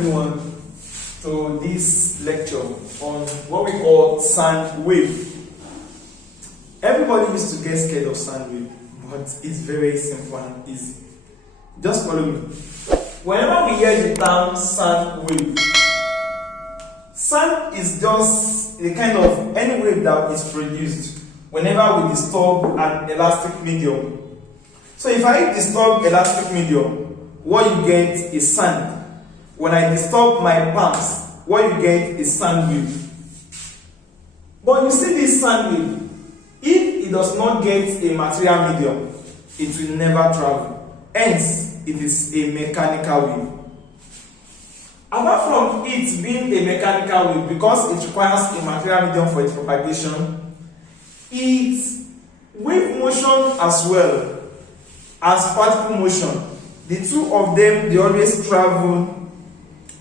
everyone to this lecture on what we call sine wave. Everybody used to get scared of sine wave, but it's very simple and easy. Just follow me. Whenever we hear the term sine wave, sine is just a kind of any wave that is produced whenever we disturb an elastic medium. So if I disturb elastic medium, what you get is sine. When I disturb my palms, what you get is sine wave. But you see this sine wave, if it does not get a material medium, it will never travel. Hence, it is a mechanical wave. Apart from it being a mechanical wave, because it requires a material medium for its propagation, its wave motion as well as particle motion, the two of them, they always travel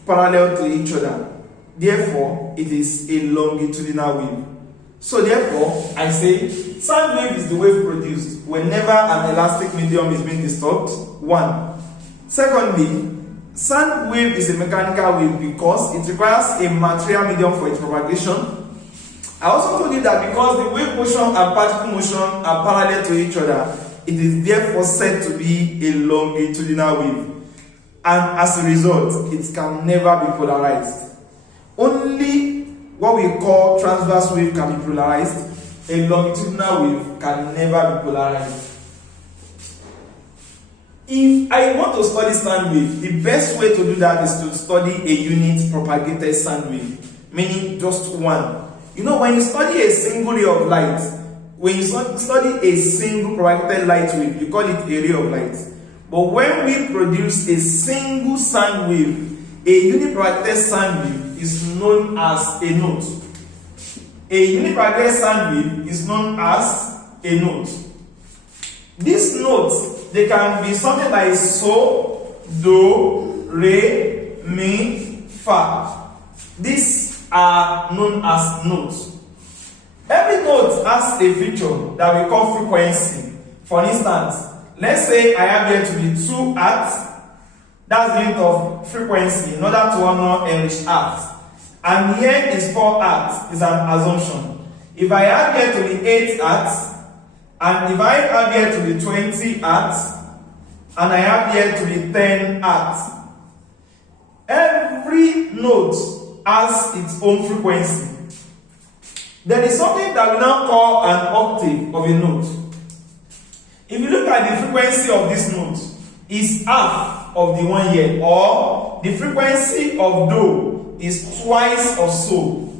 parallel to each other. Therefore, it is a longitudinal wave. So therefore, I say sine wave is the wave produced whenever an elastic medium is being disturbed. One. Secondly, sine wave is a mechanical wave because it requires a material medium for its propagation. I also told you that because the wave motion and particle motion are parallel to each other, it is therefore said to be a longitudinal wave. And as a result, it can never be polarized. Only what we call transverse wave can be polarized. A longitudinal wave can never be polarized. If I want to study sine wave, the best way to do that is to study a unit propagated sine wave, meaning just one. You know, when you study a single ray of light, when you study a single propagated light wave, you call it a ray of light. But when we produce a single sine wave, a unit propagated sine wave is known as a note. A unit propagated sine wave is known as a note. These notes, they can be something like so, do, re, mi, fa. These are known as notes. Every note has a feature that we call frequency. For instance, let's say I have here to be 2 hertz. That's the unit of frequency in order to honor English hertz. And here is 4 hertz, is an assumption. If I have here to be 8 hertz, and if I have here to be 20 hertz, and I have here to be 10 hertz, every note has its own frequency. There is something that we now call an octave of a note. If you look at the frequency of this note, is half of the one here, or the frequency of do is twice of so.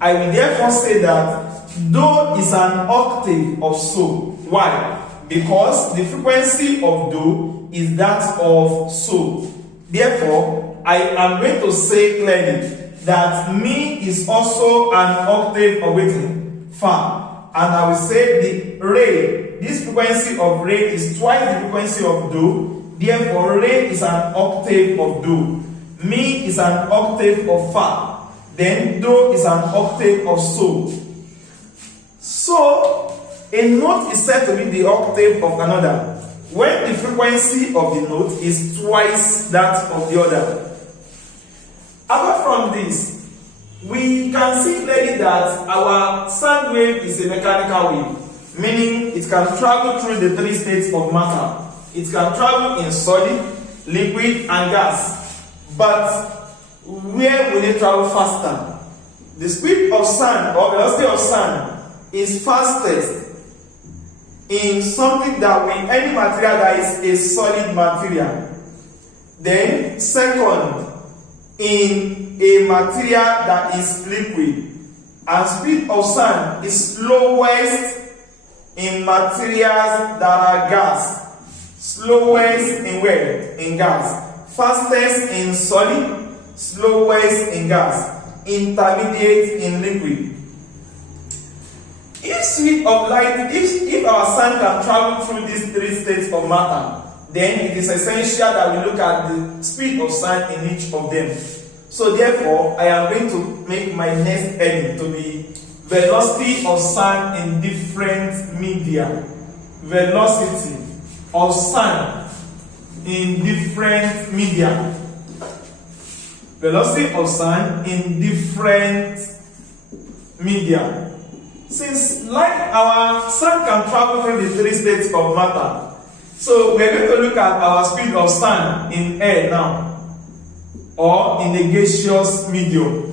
I will therefore say that do is an octave of so. Why? Because the frequency of do is that of so. Therefore, I am going to say clearly that mi is also an octave of waiting fa. And I will say the re, this frequency of re is twice the frequency of do. Therefore, re is an octave of do. Mi is an octave of fa. Then do is an octave of so. So, a note is said to be the octave of another when the frequency of the note is twice that of the other. Apart from this, we can see clearly that our sine wave is a mechanical wave, meaning it can travel through the 3 states of matter. It can travel in solid, liquid, and gas. But where will it travel faster? The speed of sound or velocity of sound is fastest in something that when any material that is a solid material. Then second, in a material that is liquid. And speed of sound is slowest in materials that are gas. Slowest in where? In gas. Fastest in solid, slowest in gas. Intermediate in liquid. If speed of light, if our sound can travel through these 3 states of matter, then it is essential that we look at the speed of sound in each of them. So therefore, I am going to make my next heading to be velocity of sound in different media. Velocity of sound in different media. velocity of sound in different media. Since like our sound can travel through the three states of matter, so we're going to look at our speed of sound in air now, or in a gaseous medium.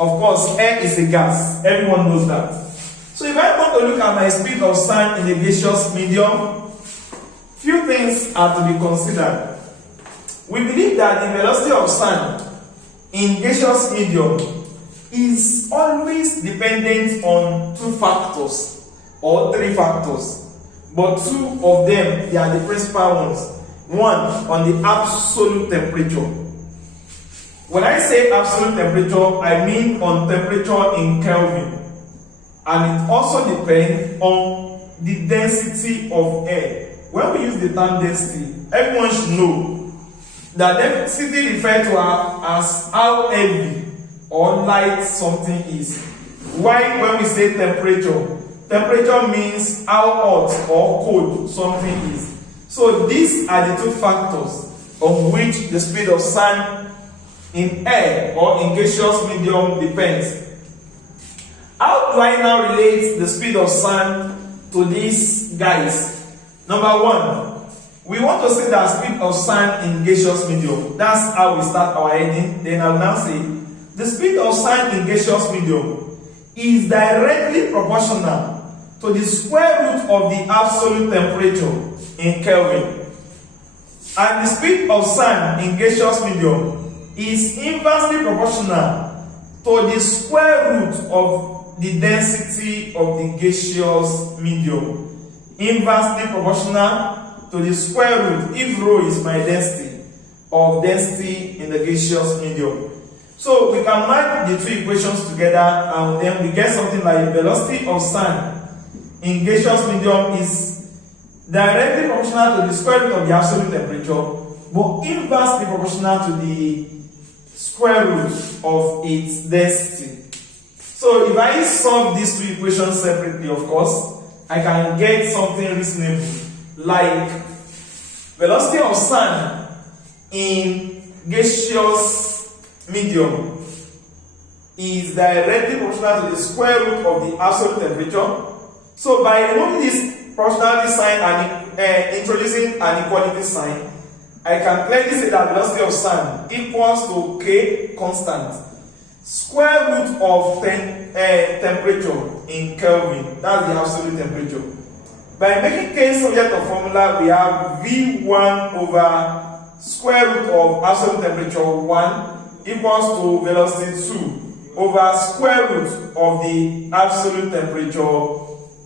Of course, air is a gas, everyone knows that. So if I want to look at my speed of sound in a gaseous medium, few things are to be considered. We believe that the velocity of sound in gaseous medium is always dependent on two factors or three factors, but two of them, they are the principal ones. One, on the absolute temperature. When I say absolute temperature, I mean on temperature in Kelvin, and it also depends on the density of air. When we use the term density, everyone should know that density refers to as how heavy or light something is. Why when we say temperature? Temperature means how hot or cold something is. So these are the two factors on which the speed of sound in air or in gaseous medium depends. How do I now relate the speed of sound to these guys? Number one, we want to say that speed of sound in gaseous medium. That's how we start our heading. Then I will now say the speed of sound in gaseous medium is directly proportional to the square root of the absolute temperature in Kelvin. And the speed of sound in gaseous medium is inversely proportional to the square root of the density of the gaseous medium. Inversely proportional to the square root, if rho is my density, of density in the gaseous medium. So we can match the two equations together, and then we get something like velocity of sound in gaseous medium is directly proportional to the square root of the absolute temperature, but inversely proportional to the square root of its density. So if I solve these two equations separately, of course, I can get something reasonable like velocity of sound in gaseous medium is directly proportional to the square root of the absolute temperature. So by removing this proportionality sign and introducing an equality sign, I can clearly say that velocity of sound equals to K constant, square root of temperature in Kelvin. That's the absolute temperature. By making K subject of formula, we have V1 over square root of absolute temperature 1 equals to velocity 2 over square root of the absolute temperature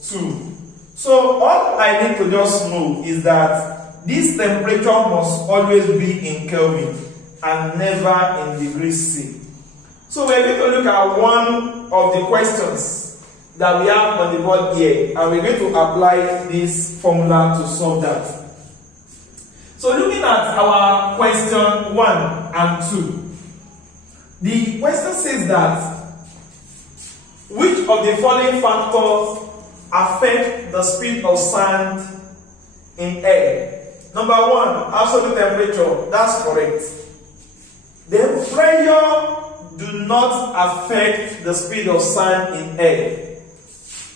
2. So all I need to just know is that this temperature must always be in Kelvin and never in degrees C. So we're going to look at one of the questions that we have on the board here, and we're going to apply this formula to solve that. So looking at our question 1 and 2, the question says that which of the following factors affect the speed of sound in air? Number 1, absolute temperature. That's correct. Then pressure do not affect the speed of sound in air.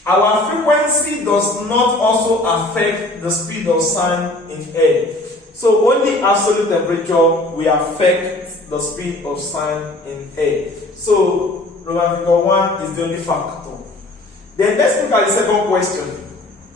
Our frequency does not also affect the speed of sound in air. So only absolute temperature will affect the speed of sound in air. So Roman figure 1 is the only factor. Then let's look at the second question.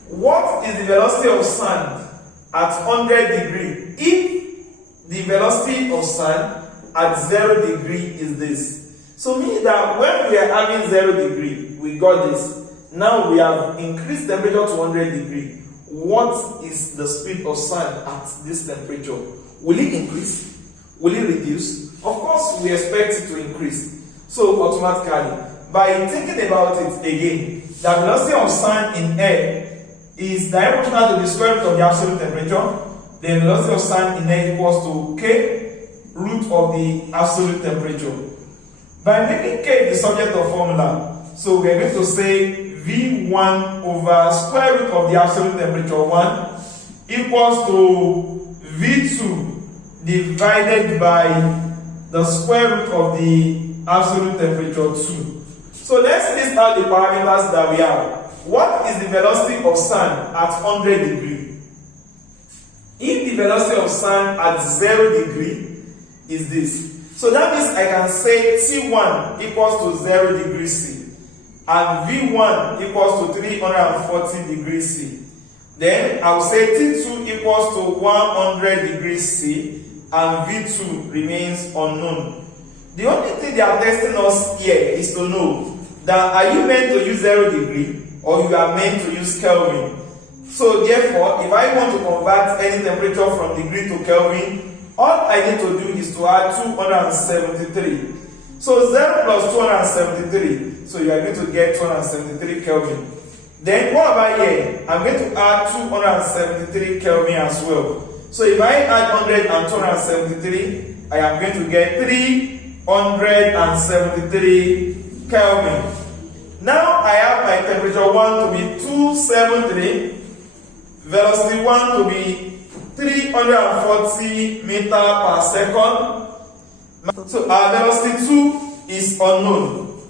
What is the velocity of sound at 100 degrees if the velocity of sound at 0 degree is this? So meaning that when we are having 0 degree, we got this. Now we have increased temperature to 100 degree. What is the speed of sound at this temperature? Will it increase? Will it reduce? Of course, we expect it to increase. So automatically, by thinking about it again, the velocity of sound in air is directly proportional to the square root of the absolute temperature. The velocity of sound in air equals to K root of the absolute temperature. By making K the subject of formula, so we are going to say V1 over square root of the absolute temperature 1 equals to V2 divided by the square root of the absolute temperature 2. So let's list out the parameters that we have. What is the velocity of sand at 100 degrees? If the velocity of sand at 0 degrees is this, so that means I can say T1 equals to 0 degrees C and V1 equals to 340 degrees C. Then I will say T2 equals to 100 degrees C and V2 remains unknown. The only thing they are testing us here is to know that are you meant to use 0 degree or you are meant to use Kelvin. So therefore, if I want to convert any temperature from degree to Kelvin, all I need to do is to add 273. So 0 plus 273, so you are going to get 273 Kelvin. Then what about here? I'm going to add 273 Kelvin as well. So if I add 100 and 273, I am going to get 373 Kelvin. Now I have my temperature 1 to be 273, velocity 1 to be 340 meter per second. So our velocity 2 is unknown.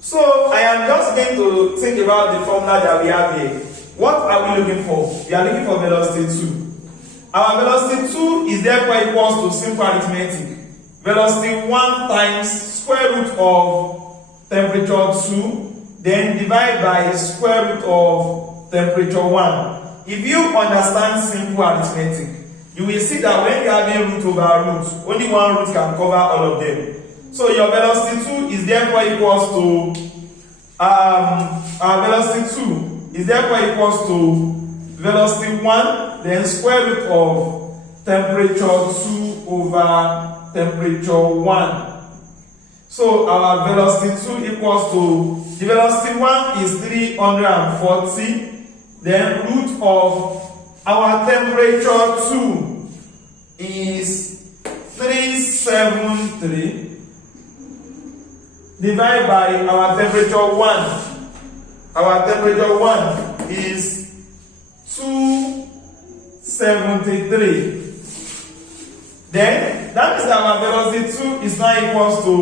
So I am just going to think about the formula that we have here. What are we looking for? We are looking for velocity 2. Our velocity 2 is therefore equals to simple arithmetic. Velocity 1 times square root of temperature 2, then divide by square root of temperature 1. If you understand simple arithmetic, you will see that when you are having root over root, only one root can cover all of them. So your velocity 2 is therefore equals to our velocity 2 is therefore equals to velocity 1 then square root of temperature 2 over temperature 1. So our velocity 2 equals to the velocity 1 is 340, then root of our temperature 2 is 373. Divide by our temperature 1. Our temperature 1 is 273. Then that means that our velocity 2 is now equals to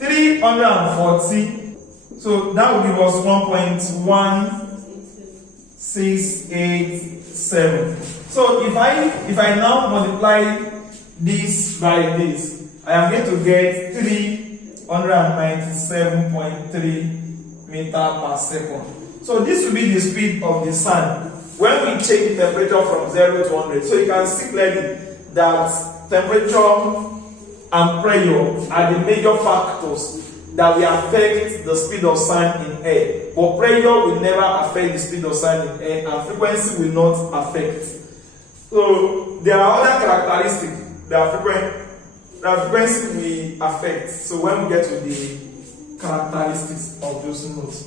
340. So that will give us 1.1687. So if I now multiply this by this, I am going to get 397.3 meter per second. So this will be the speed of the sun when we change the temperature from 0 to 100. So you can see clearly that temperature and pressure are the major factors that will affect the speed of sound in air. But pressure will never affect the speed of sound in air, and frequency will not affect. So there are other characteristics that frequency will affect. So when we get to the characteristics of those notes.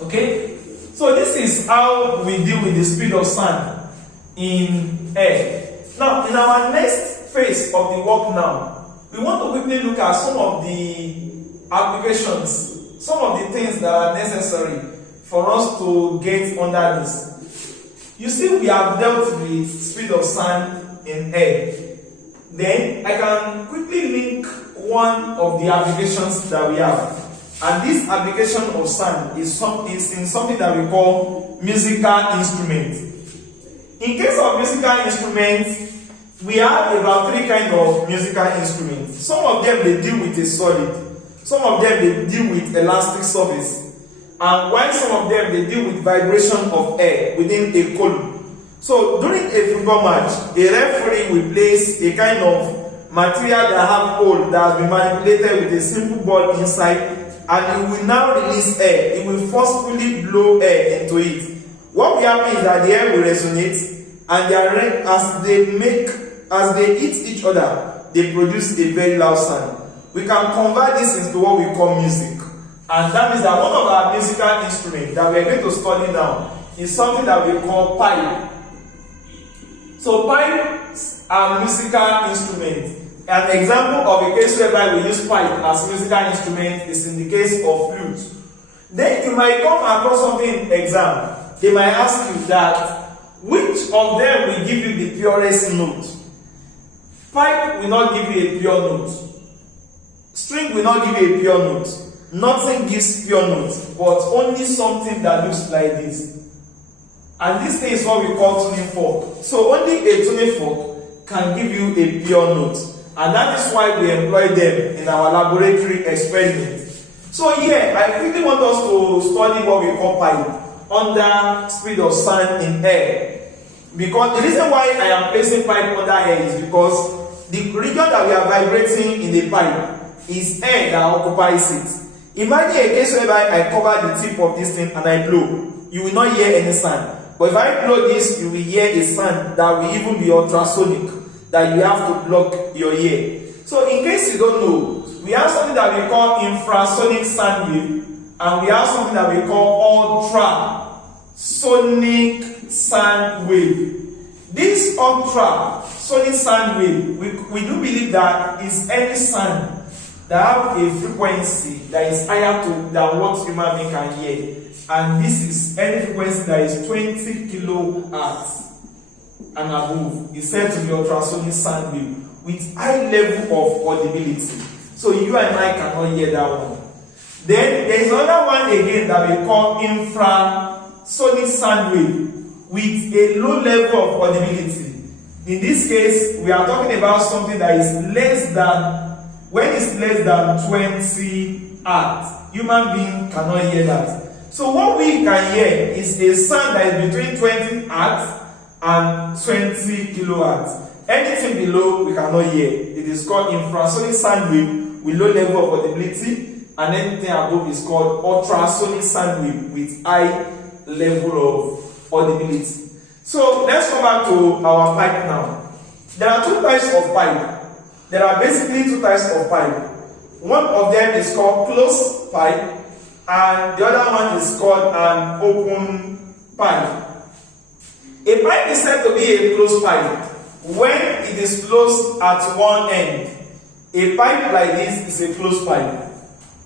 Okay? So this is how we deal with the speed of sound in air. Now, in our next phase of the work now, we want to quickly look at some of the applications, some of the things that are necessary for us to get under this. You see, we have dealt with speed of sound in air. Then I can quickly link one of the applications that we have. And this application of sound is in something that we call musical instruments. In case of musical instruments, we have about 3 kinds of musical instruments. Some of them they deal with a solid, some of them they deal with elastic surface, and while some of them they deal with vibration of air within a column. So during a football match, a referee will place a kind of material that have hole that has been manipulated with a simple ball inside, and it will now release air. It will forcefully blow air into it. What will happen is that the air will resonate, and as they hit each other, they produce a very loud sound. We can convert this into what we call music, and that means that one of our musical instruments that we are going to study now is something that we call pipe. So pipes are musical instruments. An example of a case whereby we use pipe as musical instrument is in the case of flute. Then you might come across something in exam. They might ask you that which of them will give you the purest note. Pipe will not give you a pure note. Music will not give you a pure note. Nothing gives pure note, but only something that looks like this. And this thing is what we call tuning fork. So only a tuning fork can give you a pure note. And that is why we employ them in our laboratory experiment. So here, I quickly want us to study what we call pipe under speed of sound in air. Because the reason why I am placing pipe under air is because the region that we are vibrating in the pipe is air that occupies it. Imagine a case whereby I cover the tip of this thing and I blow. You will not hear any sound. But if I blow this, you will hear a sound that will even be ultrasonic, that you have to block your ear. So in case you don't know, we have something that we call infrasonic sound wave, and we have something that we call ultrasonic sound wave. This ultrasonic sound wave, we do believe that is any sound that have a frequency that is higher than what human being can hear. And this is any frequency that is 20 kilohertz and above. Is said to be ultrasonic sound wave with high level of audibility. So you and I cannot hear that one. Then there is another one again that we call infrasonic sound wave with a low level of audibility. In this case, we are talking about something that is less than, when it's less than 20 hertz, human being cannot hear that. So what we can hear is a sound that is between 20 hertz and 20 kilohertz. Anything below, we cannot hear. It is called infrasonic sound wave with low level of audibility, and anything above is called ultrasonic sound wave with high level of audibility. So let's come back to our pipe now. There are two types of pipe. There are basically two types of pipe. One of them is called closed pipe, and the other one is called an open pipe. A pipe is said to be a closed pipe when it is closed at one end. A pipe like this is a closed pipe.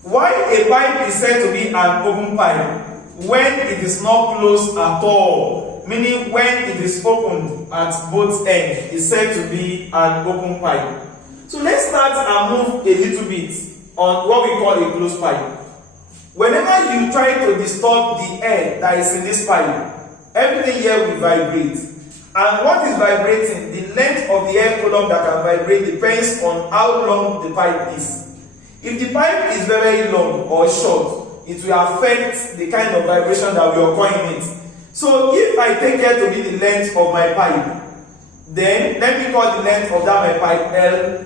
While a pipe is said to be an open pipe when it is not closed at all, meaning when it is opened at both ends, it's said to be an open pipe. So let's start and move a little bit on what we call a closed pipe. Whenever you try to disturb the air that is in this pipe, everything here will vibrate. And what is vibrating? The length of the air column that can vibrate depends on how long the pipe is. If the pipe is very long or short, it will affect the kind of vibration that we occur in it. So if I take care to be the length of my pipe, then let me call the length of that my pipe L.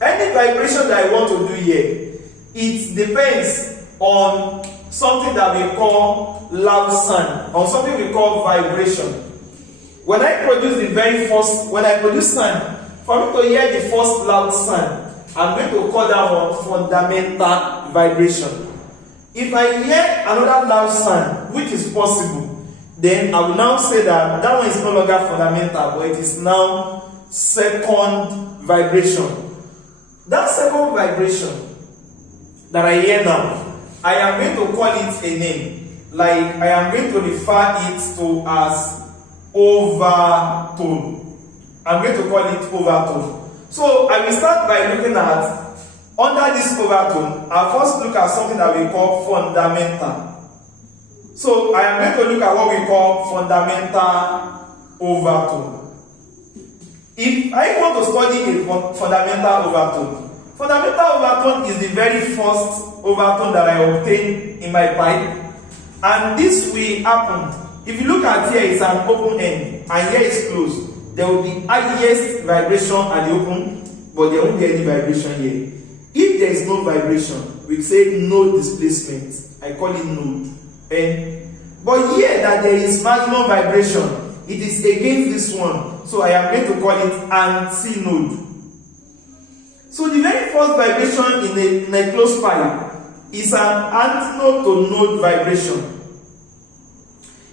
Any vibration that I want to do here, it depends on something that we call loud sound, on something we call vibration. When I produce sound, for me to hear the first loud sound, I'm going to call that one fundamental vibration. If I hear another loud sound, which is possible, then I will now say that that one is no longer fundamental, but it is now second vibration. That second vibration that I hear now, I am going to call it a name. Like I am going to refer it to as overtone. I'm going to call it overtone. So I will start by looking at, under this overtone, I'll first look at something that we call fundamental. So I am going to look at what we call fundamental overtone. If I want to study a fundamental overtone is the very first overtone that I obtain in my pipe. And this will happen. If you look at here, it's an open end, and here it's closed. There will be highest vibration at the open, but there won't be any vibration here. If there is no vibration, we say no displacement. I call it node. But here that there is maximum vibration, it is against this one. So I am going to call it antinode. So the very first vibration in a closed pipe is an antinode to node vibration.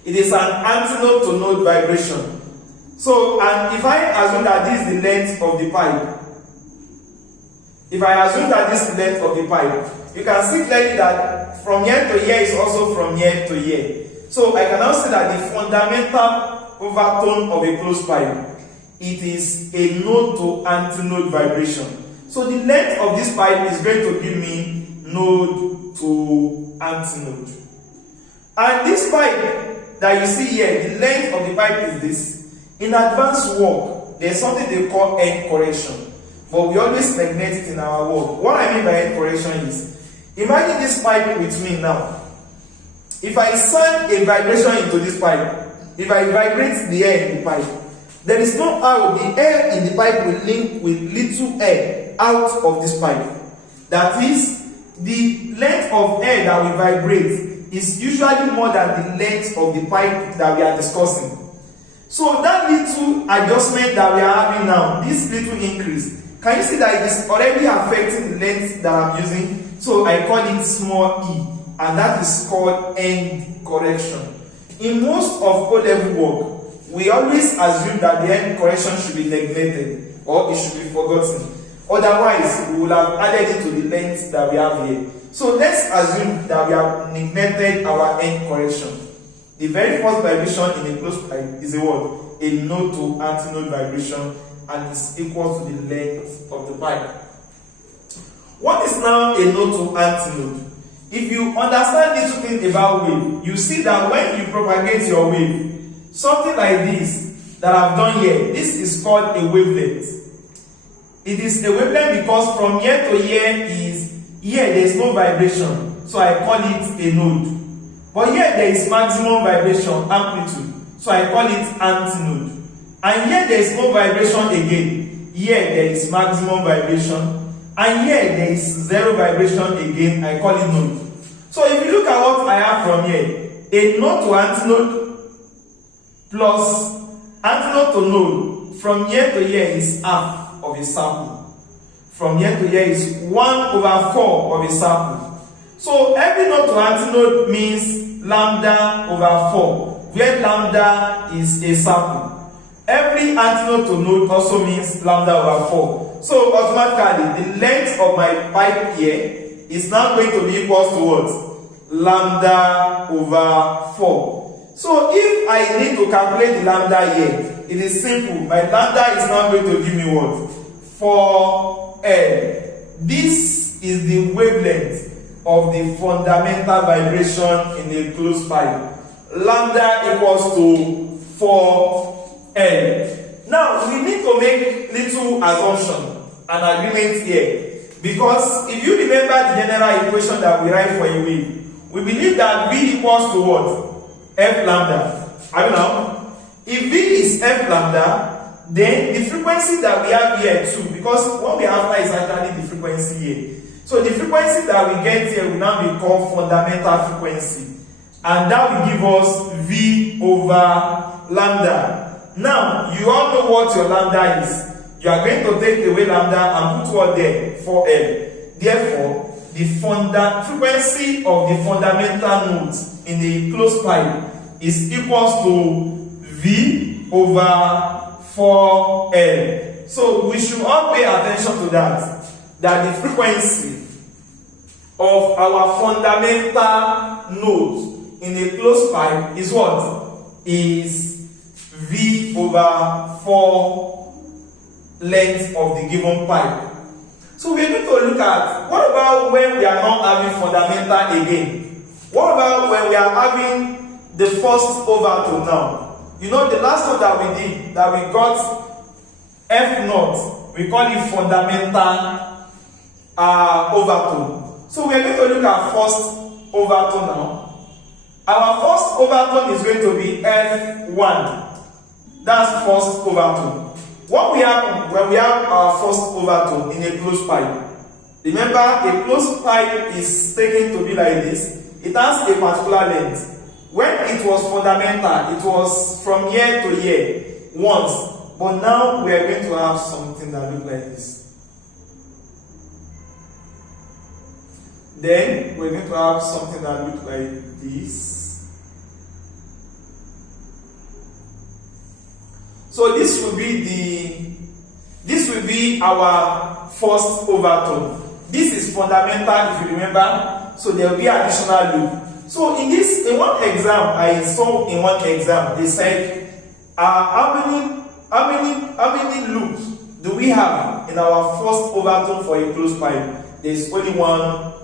It is an antinode to node vibration. So, and if I assume that this is the length of the pipe, you can see clearly that from here to here is also from here to here. So I can now say that the fundamental overtone of a closed pipe, it is a node to antinode vibration. So the length of this pipe is going to give me node to antinode. And this pipe that you see here, the length of the pipe is this. In advanced work, there's something they call end correction, but we always neglect it in our work. What I mean by end correction is, imagine this pipe with me now. If I send a vibration into this pipe, if I vibrate the air in the pipe, there is no how the air in the pipe will link with little air out of this pipe. That is, the length of air that we vibrate is usually more than the length of the pipe that we are discussing. So that little adjustment that we are having now, this little increase, can you see that it is already affecting the length that I'm using? So I call it small e, and that is called end correction. In most of O-level work, we always assume that the end correction should be neglected or it should be forgotten. Otherwise, we will have added it to the length that we have here. So let's assume that we have neglected our end correction. The very first vibration in a closed pipe is a what? A node to antinode vibration, and is equal to the length of the pipe. What is now a node to antinode? If you understand little thing about wave, you see that when you propagate your wave, something like this that I've done here, this is called a wavelength. It is a wavelength because from here to here there is no vibration, so I call it a node. But here there is maximum vibration amplitude, so I call it antinode. And here there is no vibration again. Here there is maximum vibration. And here there is zero vibration again, I call it node. So if you look at what I have from here, a node to antinode plus antinode to node, from here to here is half of a sample. From here to here is 1/4 of a sample. So every node to antinode means lambda over 4, where lambda is a sample. Every antinode to node also means lambda over 4. So automatically, the length of my pipe here is now going to be equal to what? Lambda over 4. So if I need to calculate the lambda here, it is simple. My lambda is now going to give me what? 4L. This is the wavelength of the fundamental vibration in a closed pipe. Lambda equals to 4L. Now, we need to make little assumption, an agreement here. Because if you remember the general equation that we write for a wave, we believe that V equals to what? F lambda. I don't know. If V is F lambda, then the frequency that we have here too, because what we have here is actually the frequency here. So the frequency that we get here will now be called fundamental frequency. And that will give us V over lambda. Now, you all know what your lambda is. You are going to take away lambda and put what there? 4L. Therefore, the frequency of the fundamental nodes in the closed pipe is equals to V over 4L. So we should all pay attention to that the frequency of our fundamental nodes in a closed pipe is what? Is V over 4 length of the given pipe. So we are going to look at, what about when we are not having fundamental again? What about when we are having the first overtone now? You know, the last one that we did, that we got F naught, we call it fundamental overtone. So we are going to look at first overtone now. Our first overtone is going to be F1. That's first overtone. What we have when we have our first overtone in a closed pipe? Remember, a closed pipe is taken to be like this. It has a particular length. When it was fundamental, it was from here to here once. But now we are going to have something that looks like this. Then we're going to have something that looks like this. So this will be our first overtone. This is fundamental, if you remember. So there will be additional loop. So in one exam, I saw in one exam, they said how many loops do we have in our first overtone for a closed pipe? There is only one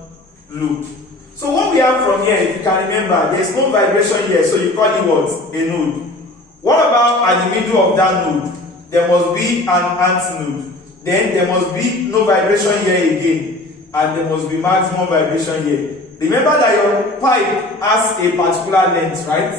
loop. So what we have from here, if you can remember, there is no vibration here, so you call it what? A node. What about at the middle of that node? There must be an antnode. Then there must be no vibration here again, and there must be maximum vibration here. Remember that your pipe has a particular length, right?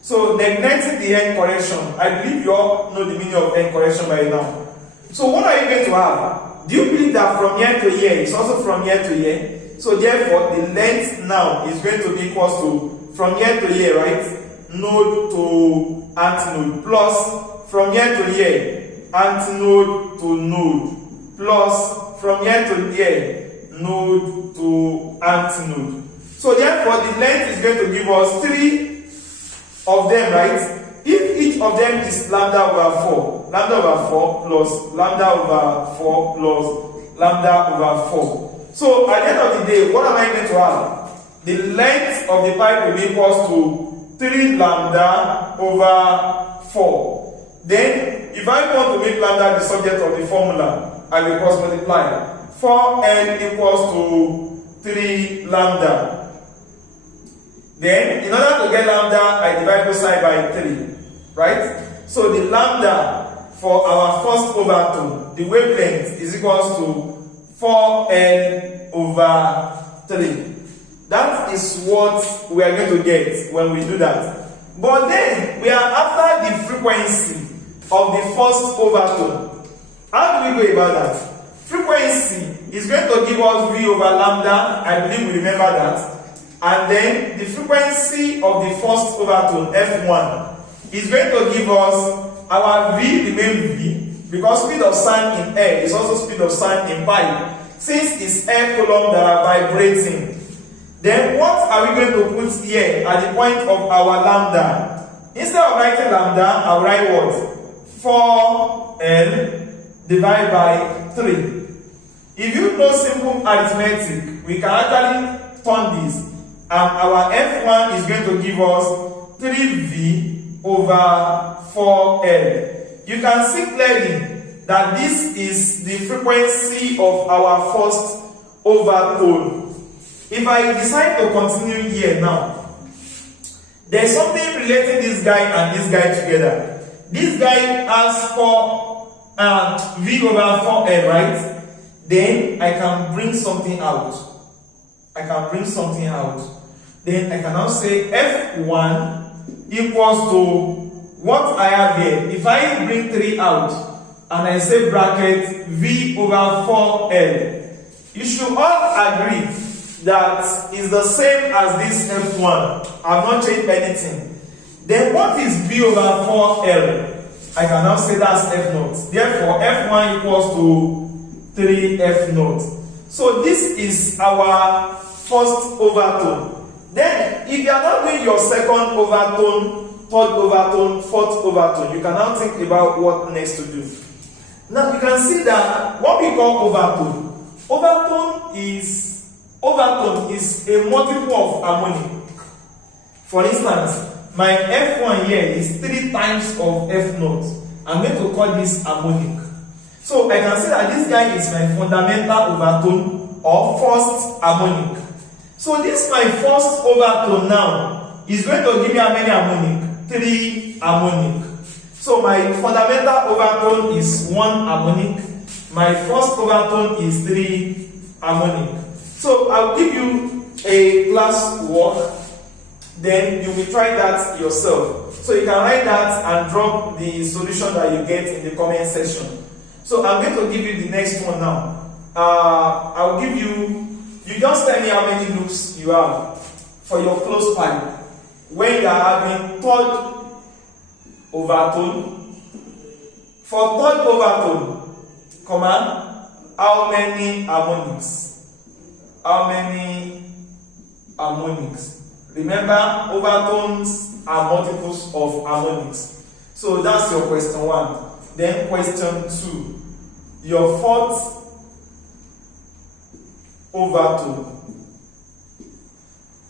So neglecting the end correction, I believe you all know the meaning of end correction by now. So what are you going to have? Do you believe that from here to here is also from here to here? So therefore, the length now is going to be equal to from here to here, right? Node to antnode plus from here to here, antnode to node plus from here to here, node to antnode. So therefore, the length is going to give us 3 of them, right? If each of them is lambda over 4 plus lambda over 4 plus lambda over 4. So at the end of the day, what am I going to have? The length of the pipe will be equal to 3 lambda over 4. Then, if I want to make lambda the subject of the formula, I will cross multiply. 4n equals to 3 lambda. Then, in order to get lambda, I divide both sides by 3. Right? So the lambda for our first overtone, the wavelength is equals to 4n over 3. That is what we are going to get when we do that. But then we are after the frequency of the first overtone. How do we go about that? Frequency is going to give us V over lambda. I believe we remember that. And then the frequency of the first overtone, F1, is going to give us our V remain V, because speed of sound in air is also speed of sound in pipe. Since it's air column that are vibrating, then what are we going to put here at the point of our lambda? Instead of writing lambda, I'll write what? 4n divided by 3. If you know simple arithmetic, we can actually turn this, and our F1 is going to give us 3V over 4L. You can see clearly that this is the frequency of our first overtone. If I decide to continue here now, there's something relating this guy and this guy together. This guy has 4 V over 4L, right? Then I can bring something out. Then I can now say F1 equals to what I have here. If I bring 3 out and I say bracket V over 4L, you should all agree that is the same as this F1. I've not changed anything. Then what is V over 4L? I can now say that's F naught. Therefore, F1 equals to 3F naught. So this is our first overtone. Then, if you are not doing your second overtone, third overtone, fourth overtone, you can now think about what next to do. Now, you can see that what we call overtone. Overtone is a multiple of harmonic. For instance, my F1 here is 3 times of F naught. I'm going to call this harmonic. So I can say that this guy is my fundamental overtone or first harmonic. So this my first overtone now is going to give me how many harmonic? 3 harmonic. So my fundamental overtone is 1 harmonic. My first overtone is 3 harmonic. So I'll give you a class work, then you will try that yourself. So you can write that and drop the solution that you get in the comment section. So I'm going to give you the next one now. I'll give you just tell me how many loops you have for your closed pipe when you are having third overtone. For third overtone, how many harmonics? How many harmonics? Remember, overtones are multiples of harmonics. So that's your question 1. Then question 2. Your fourth overtone.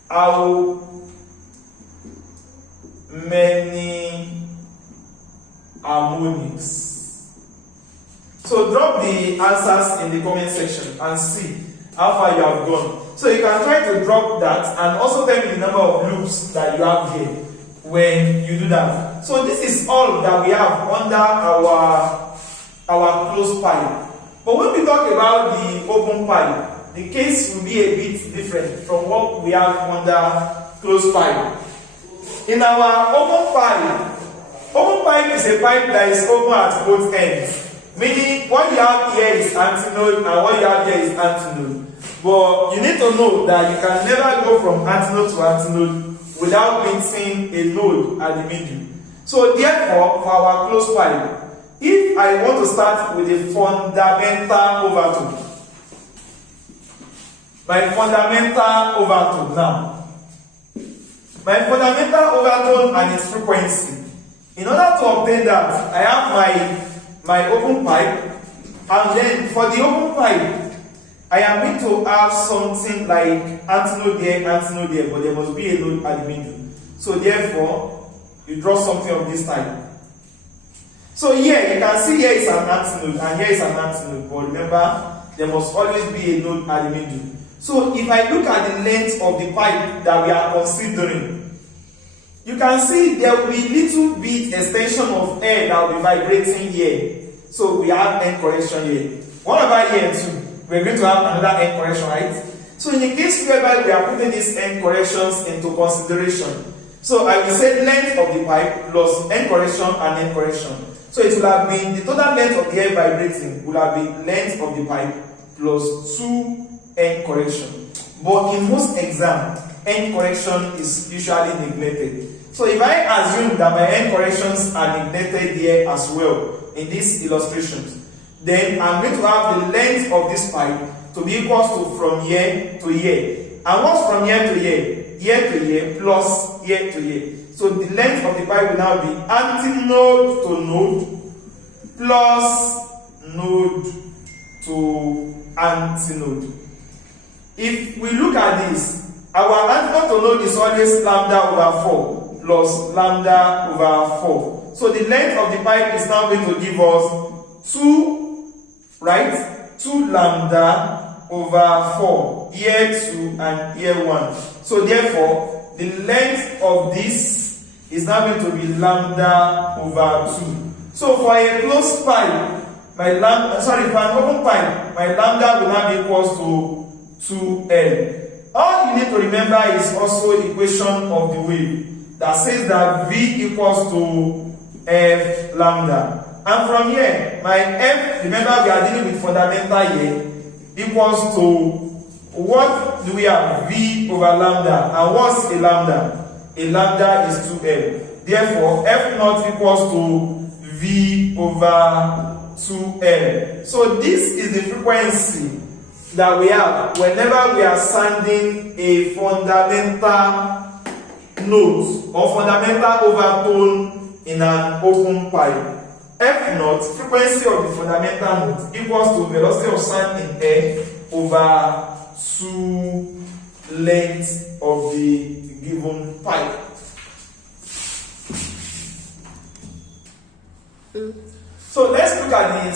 How many harmonics? So drop the answers in the comment section and see how far you have gone. So you can try to drop that and also tell me the number of loops that you have here when you do that. So this is all that we have under our closed pipe. But when we talk about the open pipe, the case will be a bit different from what we have under closed pipe. In our open pipe is a pipe that is open at both ends. Meaning what you have here is antinode and what you have here is antinode. But you need to know that you can never go from antinode to antinode without mixing a node at the middle. So therefore, for our closed pipe, if I want to start with a fundamental overtone, my fundamental overtone now, my fundamental overtone and its frequency. In order to obtain that, I have my open pipe, and then for the open pipe, I am going to have something like antinode there, but there must be a node at the middle. So therefore, you draw something of this type. So here, you can see here is an antinode and here is an antinode, but remember, there must always be a node at the middle. So if I look at the length of the pipe that we are considering, you can see there will be little bit extension of air that will be vibrating here. So we have end correction here. What about here too? We're going to have another end correction, right? So in the case whereby we are putting these end corrections into consideration, so I will say length of the pipe plus end correction and end correction. So it will have been the total length of the air vibrating will have been length of the pipe plus 2 end correction. But in most exams, end correction is usually neglected. So if I assume that my end corrections are neglected here as well in these illustrations, then I'm going to have the length of this pipe to be equal to from here to here. And what's from here to here? Here to here plus here to here. So the length of the pipe will now be antinode to node plus node to antinode. If we look at this, our antinode to node is always lambda over 4 plus lambda over 4. So the length of the pipe is now going to give us 2, right? 2 lambda over 4, here 2 and here 1. So therefore, the length of this is now going to be lambda over 2. So for a closed pipe, for an open pipe, my lambda will now be equal to 2L. All you need to remember is also the equation of the wave that says that V equals to F lambda. And from here, my F, remember we are dealing with fundamental here, equals to, what do we have? V over lambda. And what's a lambda? A lambda is 2L. Therefore, F naught equals to V over 2L. So this is the frequency that we have whenever we are sounding a fundamental note or fundamental overtone in an open pipe. F naught, frequency of the fundamental note, equals to velocity of sound in air over 2 length of the given pipe. So let's look at the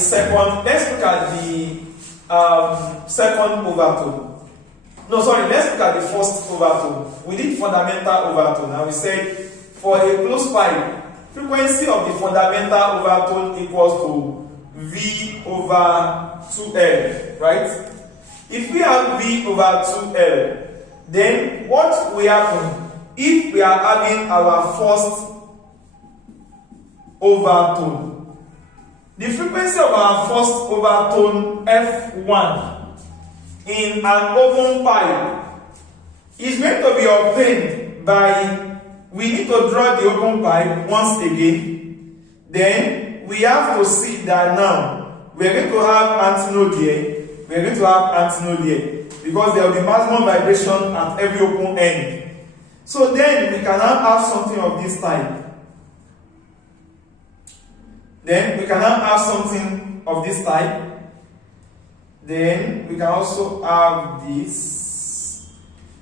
second overtone. No, sorry, let's look at the first overtone. We did fundamental overtone. Now we said for a closed pipe, frequency of the fundamental overtone equals to V over 2L, right? If we have V over 2L, then what will happen if we are having our first overtone? The frequency of our first overtone F1 in an open pipe is going to be obtained by, we need to draw the open pipe once again. Then we have to see that now we are going to have antinode here, we are going to have antinode here, because there will be maximum vibration at every open end. So then we can now have something of this type. Then we can now have something of this type. Then we can also have this.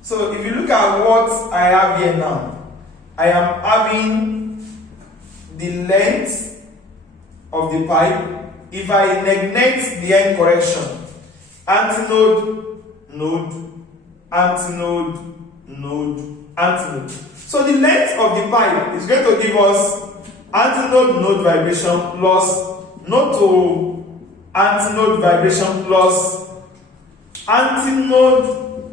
So if you look at what I have here now, I am having the length of the pipe if I neglect the end correction, antinode, node, antinode, node, antinode. So the length of the pipe is going to give us antinode node vibration plus node to antinode vibration plus antinode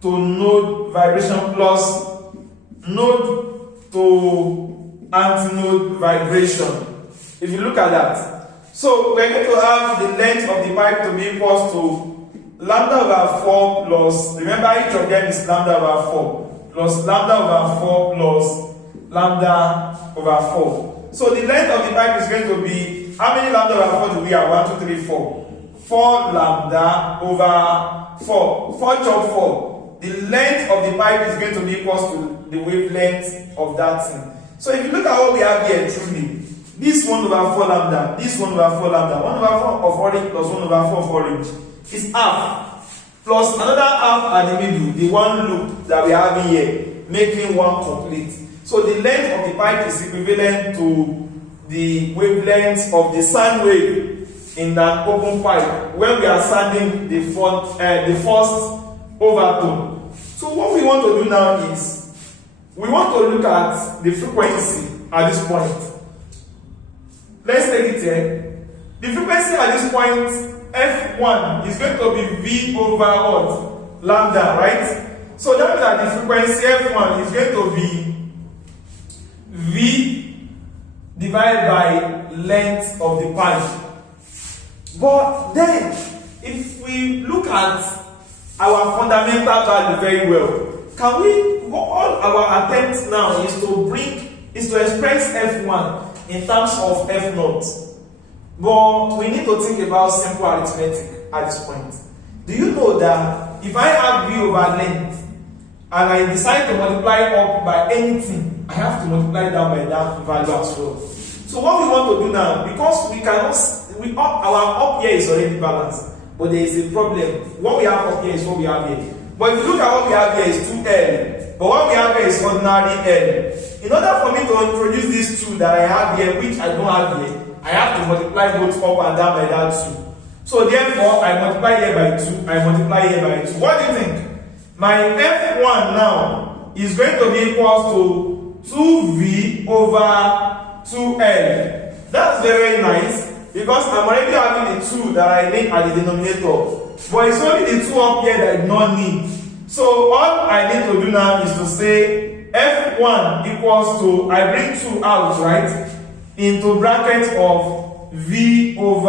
to node vibration plus node to antinode vibration. If you look at that, so we're going to have the length of the pipe to be equal to lambda over 4 plus, remember each of them is lambda over 4 plus lambda over 4 plus lambda over 4. So the length of the pipe is going to be, how many lambda over 4 do we have? 1, 2, 3, 4. 4 lambda over 4. 4 chop 4. The length of the pipe is going to be equal to the wavelength of that thing. So if you look at what we have here truly, this 1 over 4 lambda, this 1 over 4 lambda, 1 over 4 of orange plus 1 over 4 of orange is half, plus another half at the middle, the one loop that we have here, making one complete. So the length of the pipe is equivalent to the wavelength of the sound wave in an open pipe when we are sounding the first overtone. So what we want to do now is, we want to look at the frequency at this point. Let's take it here. The frequency at this point, F1, is going to be V over what? Lambda, right? So that means that the frequency F1 is going to be V divided by length of the pipe. But then, if we look at our fundamental value very well, can we, all our attempt now is to express F1 in terms of F0. But we need to think about simple arithmetic at this point. Do you know that if I have V over length and I decide to multiply up by anything, I have to multiply down by that value as well. So what we want to do now, because we cannot, our up here is already balanced, but there is a problem. What we have up here is what we have here. But if you look at what we have here is 2L, but what we have here is ordinary L. In order for me to introduce these 2 that I have here, which I don't have here, I have to multiply both up and down by that 2. So therefore, I multiply here by 2, I multiply here by 2. What do you think? My F1 now is going to be equal to 2V over 2L. That's very nice, because I'm already having the 2 that I need at the denominator. But it's only the 2 up here that I do not need. So all I need to do now is to say F1 equals to, I bring 2 out, right? Into bracket of V over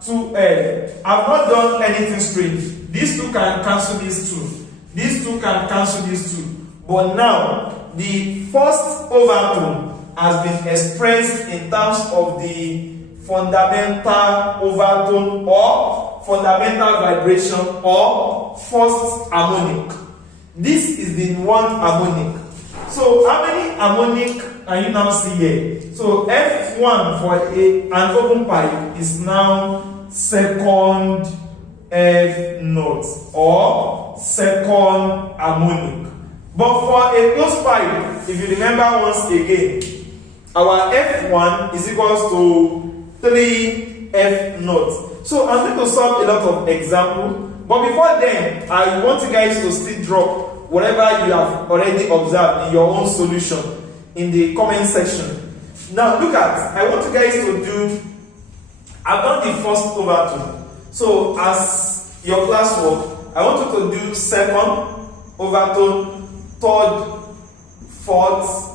2L. I've not done anything strange. These 2 can cancel these 2. These 2 can cancel these 2. But now, the first overtone has been expressed in terms of the fundamental overtone or fundamental vibration or first harmonic. This is the one harmonic. So how many harmonic can you now see here? So F1 for an open pipe is now second F note or second harmonic. But for a closed pipe, if you remember once again, our F1 is equals to 3 F notes. So I'm going to solve a lot of examples, but before then, I want you guys to still drop whatever you have already observed in your own solution in the comment section. Now look at, I want you guys to do, I've done the first overtone. So as your classwork, I want you to do second overtone, third, fourth,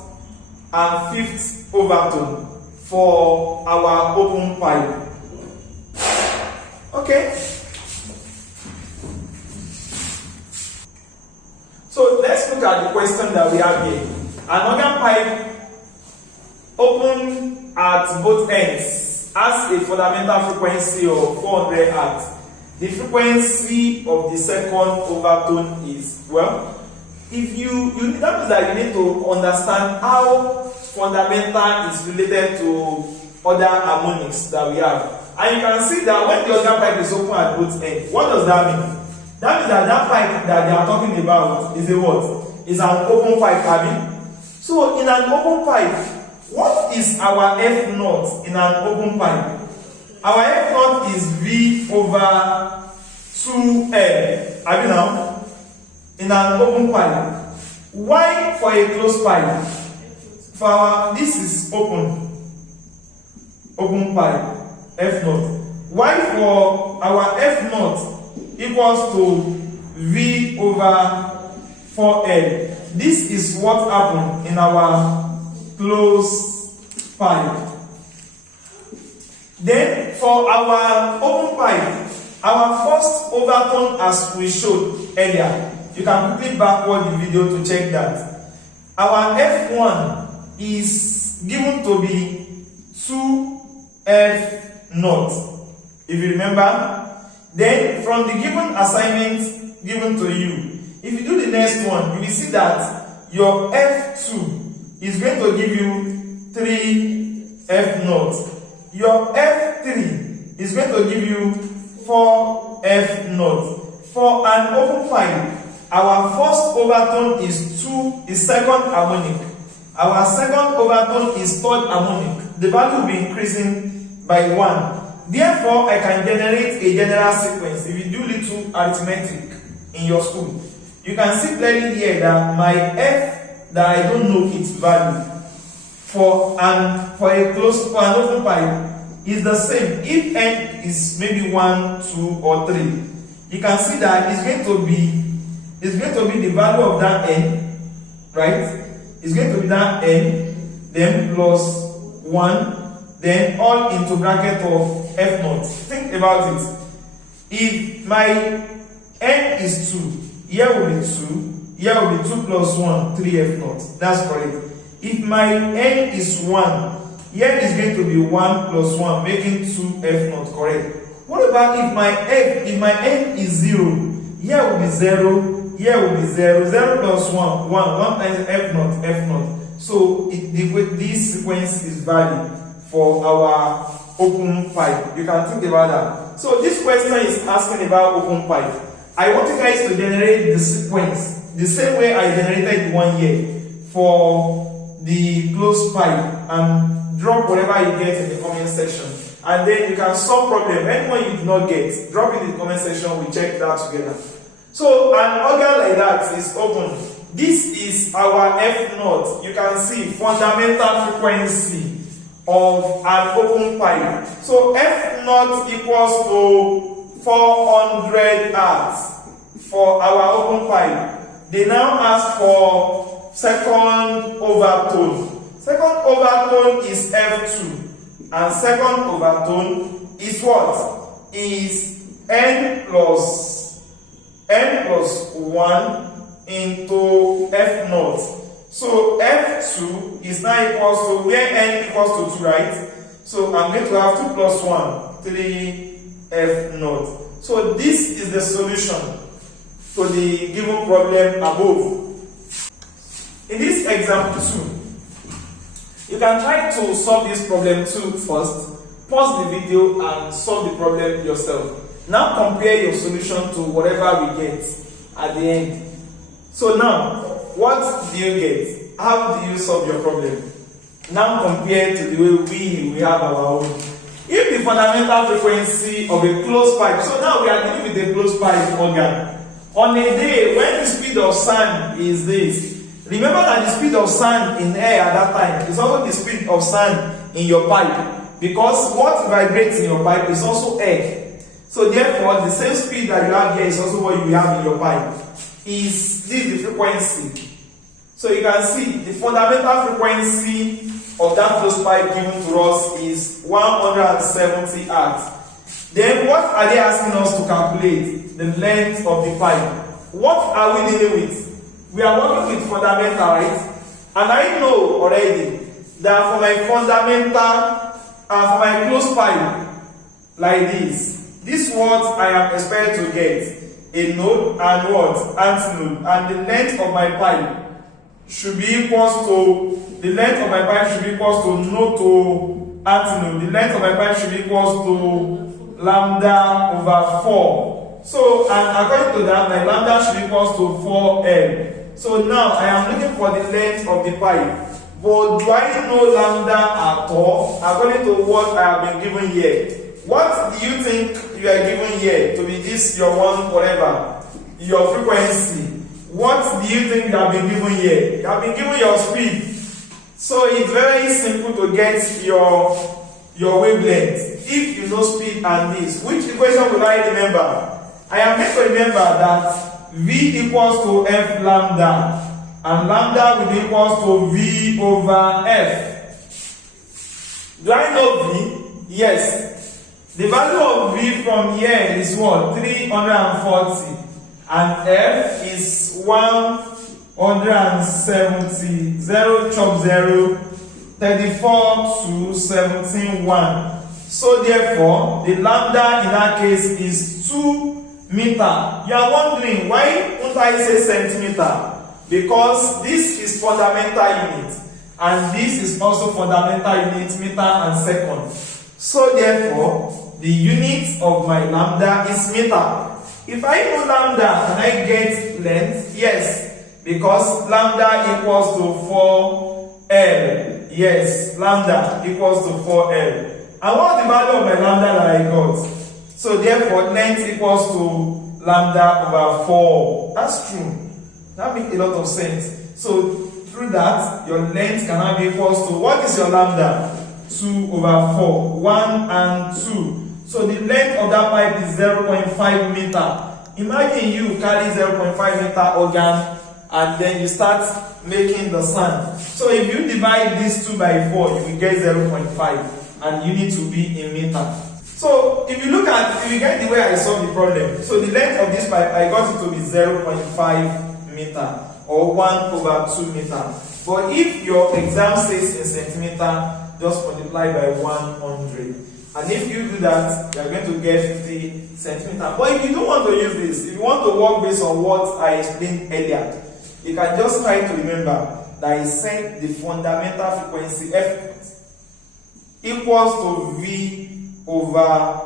and fifth overtone for our open pipe. Okay? So let's look at the question that we have here. An organ pipe open at both ends has a fundamental frequency of 400 Hz. The frequency of the second overtone is, well, if you that means that you need to understand how fundamental is related to other harmonics that we have. And you can see that when the organ pipe is open at both ends, what does that mean? That means that that pipe that they are talking about is a what? Is an open pipe, Abby. So in an open pipe, what is our F0 in an open pipe? Our F naught is V over 2L. Have you now? In an open pipe. Why for a closed pipe? For our, this is open pipe, F naught. Why for our F naught equals to V over 4L? This is what happened in our closed pipe. Then for our open pipe, our first overtone, as we showed earlier, you can quickly backward the video to check that. Our F1 is given to be 2F naught. If you remember, then from the given assignment given to you, if you do the next one, you will see that your F2 is going to give you 3F naught. Your F3 is going to give you 4F naught. For an open pipe, our first overtone is 2, is second harmonic. Our second overtone is third harmonic. The value will be increasing by 1. Therefore, I can generate a general sequence. If you do little arithmetic in your school, you can see clearly here that my F that I don't know its value for an open pipe is the same. If N is maybe 1, 2, or 3, you can see that it's going to be the value of that N, right? It's going to be that N, then plus 1, then all into bracket of F naught. Think about it. If my N is 2, here will be 2, here will be 2 plus 1, 3F naught. That's correct. If my N is 1, here is going to be 1 plus 1, making 2F naught, correct. What about if my N is 0, here will be 0, here will be 0, 0 plus 1, 1 times F naught. So this sequence is valid for our open pipe. You can think about that. So this question is asking about open pipe. I want you guys to generate the sequence the same way I generated one here for the closed pipe, and drop whatever you get in the comment section. And then you can solve problem. Anyone you do not get, drop in the comment section, we check that together. So an organ like that is open. This is our F naught. You can see fundamental frequency of an open pipe. So F naught equals to 400 Hz for our open pipe. They now ask for second overtone. Second overtone is F2, and second overtone is what? Is N plus 1 into F naught. So F2 is now equals to, where N equals to 2, right? So I'm going to have 2 plus 1, 3 F naught. So this is the solution to the given problem above. In this example 2, you can try to solve this problem too first. Pause the video and solve the problem yourself. Now compare your solution to whatever we get at the end. So now, what do you get? How do you solve your problem? Now compare to the way we have our own. If the fundamental frequency of a closed pipe, so now we are dealing with a closed pipe organ. On a day when the speed of sound is this, remember that the speed of sound in air at that time is also the speed of sound in your pipe, because what vibrates in your pipe is also air. So therefore, the same speed that you have here is also what you have in your pipe. Is this the frequency? So you can see the fundamental frequency of that closed pipe given to us is 170 Hz. Then what are they asking us to calculate? The length of the pipe. What are we dealing with? We are working with fundamental, right? And I know already that for my fundamental and for my closed pipe, like this what I am expected to get, a node and what? Antinode. And the length of my pipe should be equals to, the length of my pipe should be equals to node to antinode. The length of my pipe should be equals to lambda over 4. So, and according to that, my lambda should be equals to 4L. So now I am looking for the length of the pipe. But do I know lambda at all? According to what I have been given here, What do you think you are given here to be this your one whatever, your frequency? What do you think you have been given here? You have been given your speed. So it's very simple to get your wavelength. If you know speed and this, which equation will I remember? I am meant to remember that V equals to F lambda, and lambda will be equals to V over F. Do I know V? Yes. The value of V from here is what? 340. And F is 170. 0 chop 0. 34 to 17 1. So therefore, the lambda in that case is 2 meter. You are wondering why won't I say centimeter? Because this is fundamental unit, and this is also fundamental unit, meter and second. So therefore, the unit of my lambda is meter. If I know lambda, can I get length? Yes, because lambda equals to 4L. Yes, lambda equals to 4L. And what's the value of my lambda that I got? So therefore, length equals to lambda over 4. That's true. That makes a lot of sense. So through that, your length can now be equals to, what is your lambda? 2 over 4. 1 and 2. So the length of that pipe is 0.5 meter. Imagine you carry 0.5 meter organ and then you start making the sound. So if you divide this 2 by 4, you will get 0.5, and unit will be in meter. So if you look at, if you get the way I solve the problem, so the length of this pipe, I got it to be 0.5 meter or 1 over 2 meter. But if your exam says in centimeter, just multiply by 100. And if you do that, you are going to get 50 centimeters. But if you don't want to use this, if you want to work based on what I explained earlier, you can just try to remember that I said the fundamental frequency F equals to V over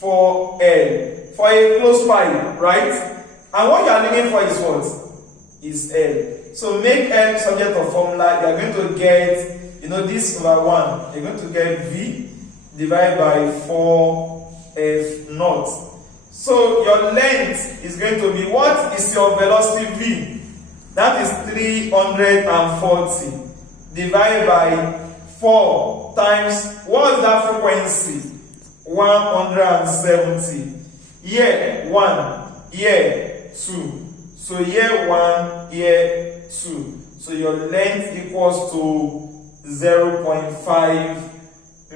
4L for a closed pipe, right? And what you are looking for is what? Is L. So make L subject of formula. You are going to get, this over 1. You're going to get V divided by 4F naught. So your length is going to be, what is your velocity V? That is 340 divided by 4 times, what is that frequency? 170. Here 1, here 2. So here 1, here 2. So your length equals to 0.5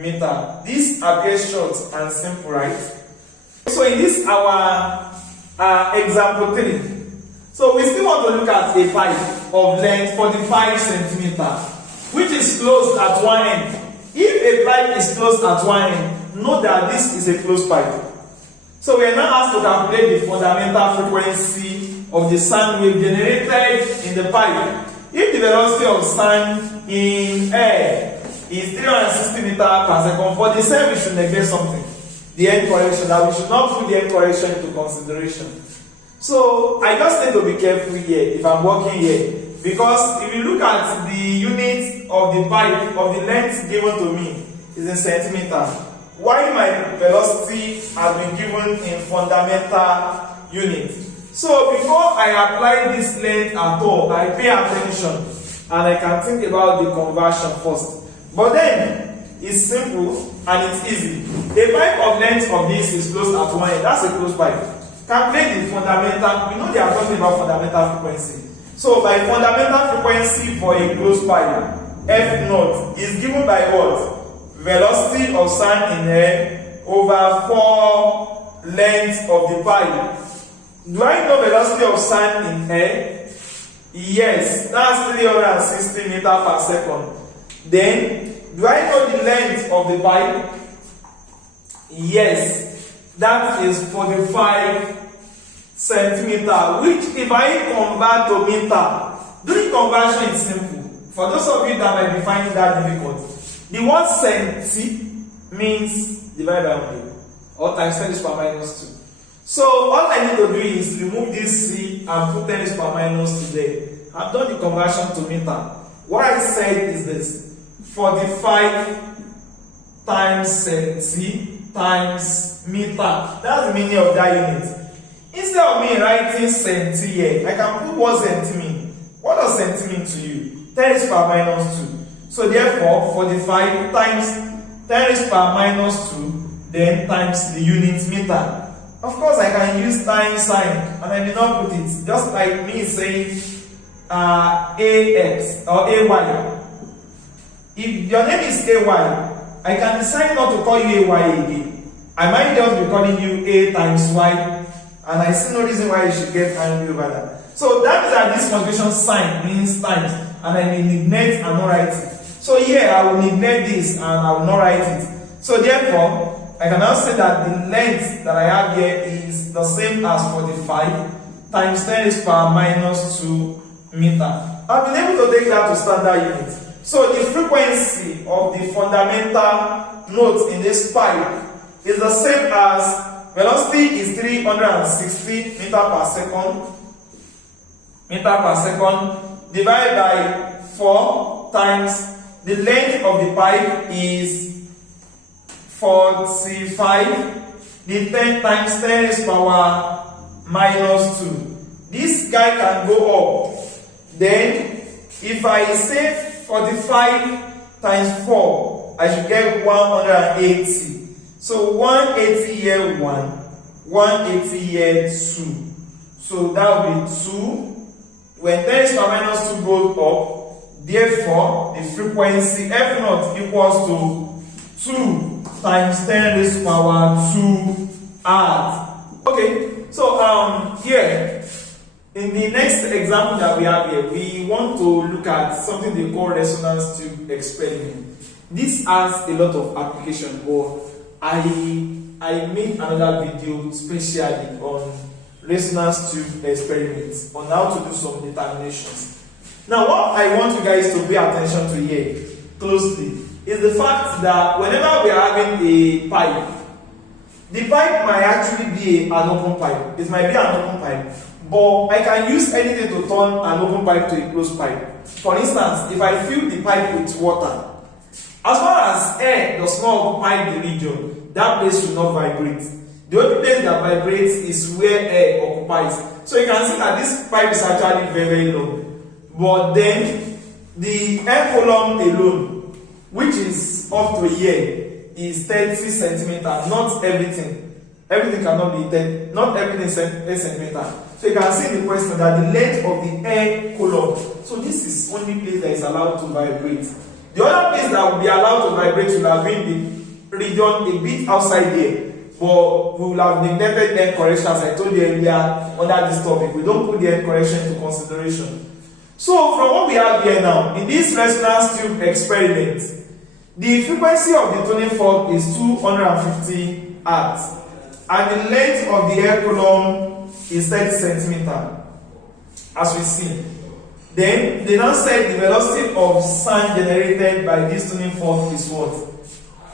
meter. This appears short and simple, right? So in this our example 3, so we still want to look at a pipe of length 45 centimeter, which is closed at one end. If a pipe is closed at one end, know that this is a closed pipe. So we are now asked to calculate the fundamental frequency of the sound wave generated in the pipe. If the velocity of sound in air is 360 meters per second, for the same we should negate something. The end correction, that we should not put the end correction into consideration. So I just need to be careful here if I'm working here, because if you look at the unit of the pipe, of the length given to me is in centimeters, while my velocity has been given in fundamental units. So before I apply this length at all, I pay attention and I can think about the conversion first. But then it's simple and it's easy. A pipe of length of this is closed at one end. That's a closed pipe. Calculate the fundamental. We know they are talking about fundamental frequency. So by fundamental frequency for a closed pipe, F naught is given by what? Velocity of sound in air over 4 length of the pipe. Do I know velocity of sound in air? Yes, that's 360 meters per second. Then, do I know the length of the pipe? Yes, that is 45 centimeters, which if I convert to meter, doing conversion is simple. For those of you that might be finding that difficult, the word centi means divided by 100, or times 10 to the power minus 2. So all I need to do is remove this C and put 10 to the power minus 2 there. I've done the conversion to meter. What I said is this: 45 times centi times meter. That's the meaning of that unit. Instead of me writing centi here, I can put what centi mean. What does centi mean to you? 10 raised to power minus 2. So therefore, 45 times 10 raised to power minus 2, then times the unit meter. Of course, I can use times sign, and I did not put it. Just like me saying AX or AY. If your name is AY, I can decide not to call you AY again. I might just be calling you A times Y. And I see no reason why you should get angry over that. So that means that this multiplication sign means times, and I may neglect and not write it. So here I will neglect this and I will not write it. So therefore, I can now say that the length that I have here is the same as 45 times 10 raised to power minus 2 meter. I've been able to take that to standard unit. So the frequency of the fundamental note in this pipe is the same as velocity is 360 meter per second divided by 4 times the length of the pipe is 45, the 10 times 10 raised to power minus 2. This guy can go up. Then if I say 45 times 4, I should get 180. So 180 here 1, 180 here 2. So that will be 2. When 10 raised to power minus 2 goes up, therefore the frequency F naught equals to 2 times 10 raised to power 2 Hertz. Okay, so here in the next example that we have here, we want to look at something they call resonance tube experiment. This has a lot of application, but I made another video specially on resonance tube experiments, on how to do some determinations. Now, what I want you guys to pay attention to here closely is the fact that whenever we are having a pipe, the pipe might actually be an open pipe. It might be an open pipe, but I can use anything to turn an open pipe to a closed pipe. For instance, if I fill the pipe with water, as far as air does not occupy the region, that place will not vibrate. The only place that vibrates is where air occupies. So you can see that this pipe is actually very, very long. But then the air column alone, which is up to here, is 30 centimeters. Not everything. Everything cannot be 10. Not everything is 10 centimeters. So you can see in the question that the length of the air column. So this is only place that is allowed to vibrate. The other place that will be allowed to vibrate will have been the region a bit outside there. But we will have neglected air correction, as I told you earlier under this topic. We don't put the air correction into consideration. So from what we have here now, in this resonance tube experiment, the frequency of the tuning fork is 250 Hertz. And the length of the air column is 30 centimeters, as we see. Then they now said the velocity of sound generated by this tuning fork is what?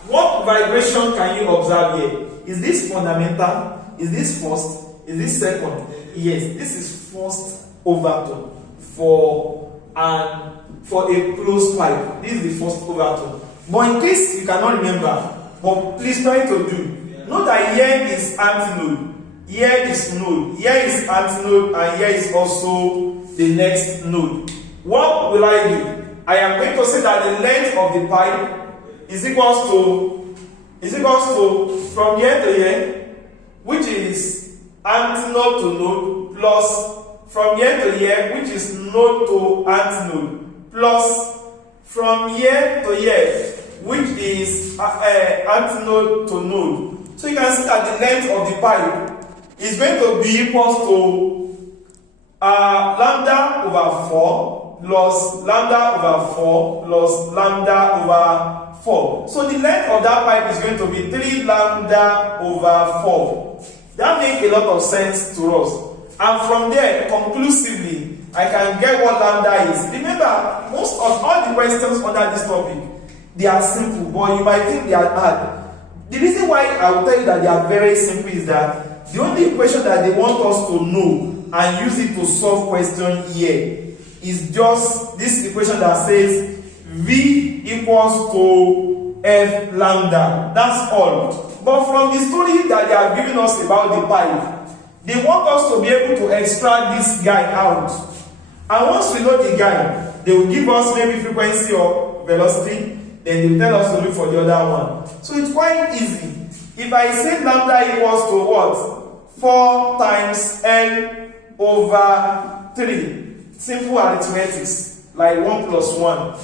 What vibration can you observe here? Is this fundamental? Is this first? Is this second? Yes, this is first overtone for a closed pipe. This is the first overtone. But in case you cannot remember, but please try to do. Note that here is antinode, here is node, here is antinode, and here is also the next node. What will I do? I am going to say that the length of the pipe is equals to from here to here, which is antinode to node, plus from here to here, which is node to antinode, plus from here to here, which is antinode to node. So you can see that the length of the pipe is going to be equals to lambda over 4 plus lambda over 4 plus lambda over 4. So the length of that pipe is going to be 3 lambda over 4. That makes a lot of sense to us. And from there, conclusively, I can get what lambda is. Remember, most of all the questions under this topic, they are simple, but you might think they are hard. The reason why I will tell you that they are very simple is that the only equation that they want us to know and use it to solve question here is just this equation that says V equals to F lambda. That's all. But from the story that they are giving us about the pipe, they want us to be able to extract this guy out. And once we know the guy, they will give us maybe frequency or velocity, then they will tell us to look for the other one. So it's quite easy. If I say lambda equals to what? 4 times L over 3. Simple arithmetics, like 1 plus 1.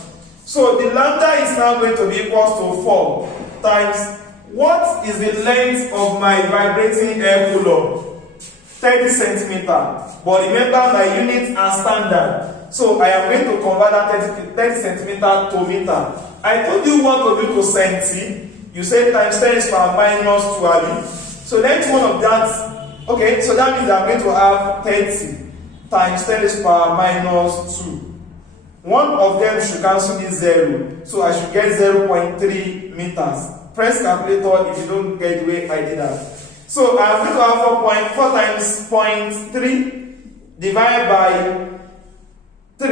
So the lambda is now going to be equals to 4 times, what is the length of my vibrating air column? 30 centimeter. But remember, my units are standard. So I am going to convert that 30 centimeter to meter. I told you what to do to centi. You said times 10 is power minus 12. So let's one of that. Okay, so that means I'm going to have 30 times 10 is power minus 2. One of them should cancel this 0. So I should get 0.3 meters. Press calculator if you don't get the way I did that. So I'm going to have 4 times 0.3 divided by 3.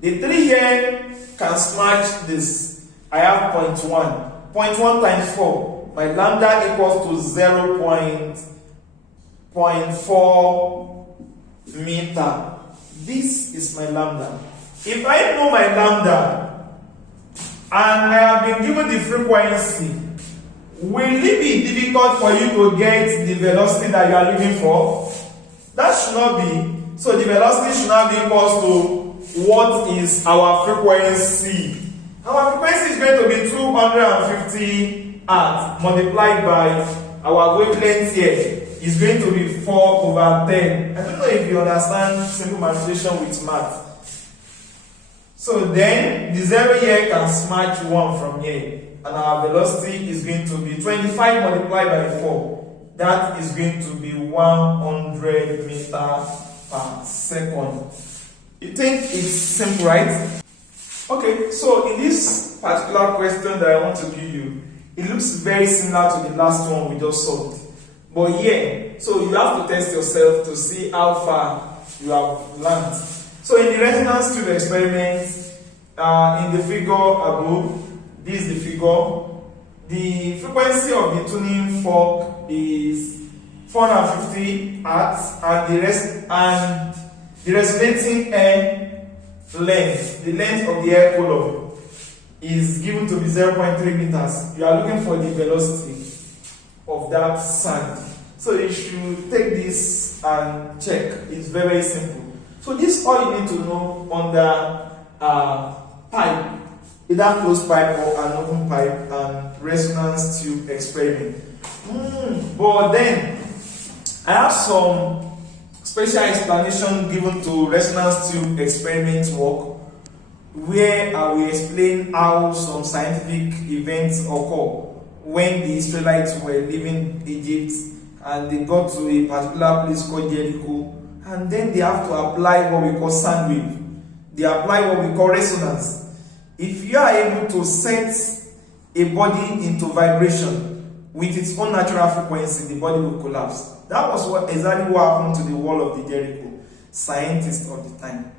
The 3 here can smash this. I have 0.1. 0.1 times 4. My lambda equals to 0.4 meter. This is my lambda. If I know my lambda and I have been given the frequency, will it be difficult for you to get the velocity that you are looking for? That should not be. So the velocity should not be equal to what is our frequency. Our frequency is going to be 250 Hertz multiplied by our wavelength here is going to be 4 over 10. I don't know if you understand simple manipulation with math. So then the 0 here can smash 1 from here. And our velocity is going to be 25 multiplied by 4. That is going to be 100 meters per second. You think it's simple, right? Okay, so in this particular question that I want to give you, it looks very similar to the last one we just solved. But yeah, so you have to test yourself to see how far you have learned. So in the resonance tube experiment, in the figure above, this is the figure. The frequency of the tuning fork is 450 Hertz, and the resonating air length, the length of the air column, is given to be 0.3 meters. You are looking for the velocity of that sand. So you should take this and check. It's very simple. So this is all you need to know on the pipe, either closed pipe or an open pipe, and resonance tube experiment. But then I have some special explanation given to resonance tube experiment work, where I will explain how some scientific events occur when the Israelites were leaving Egypt and they got to a particular place called Jericho, and then they have to apply what we call sound wave. They apply what we call resonance. If you are able to set a body into vibration with its own natural frequency, the body will collapse. That was exactly what happened to the wall of the Jericho, scientists of the time.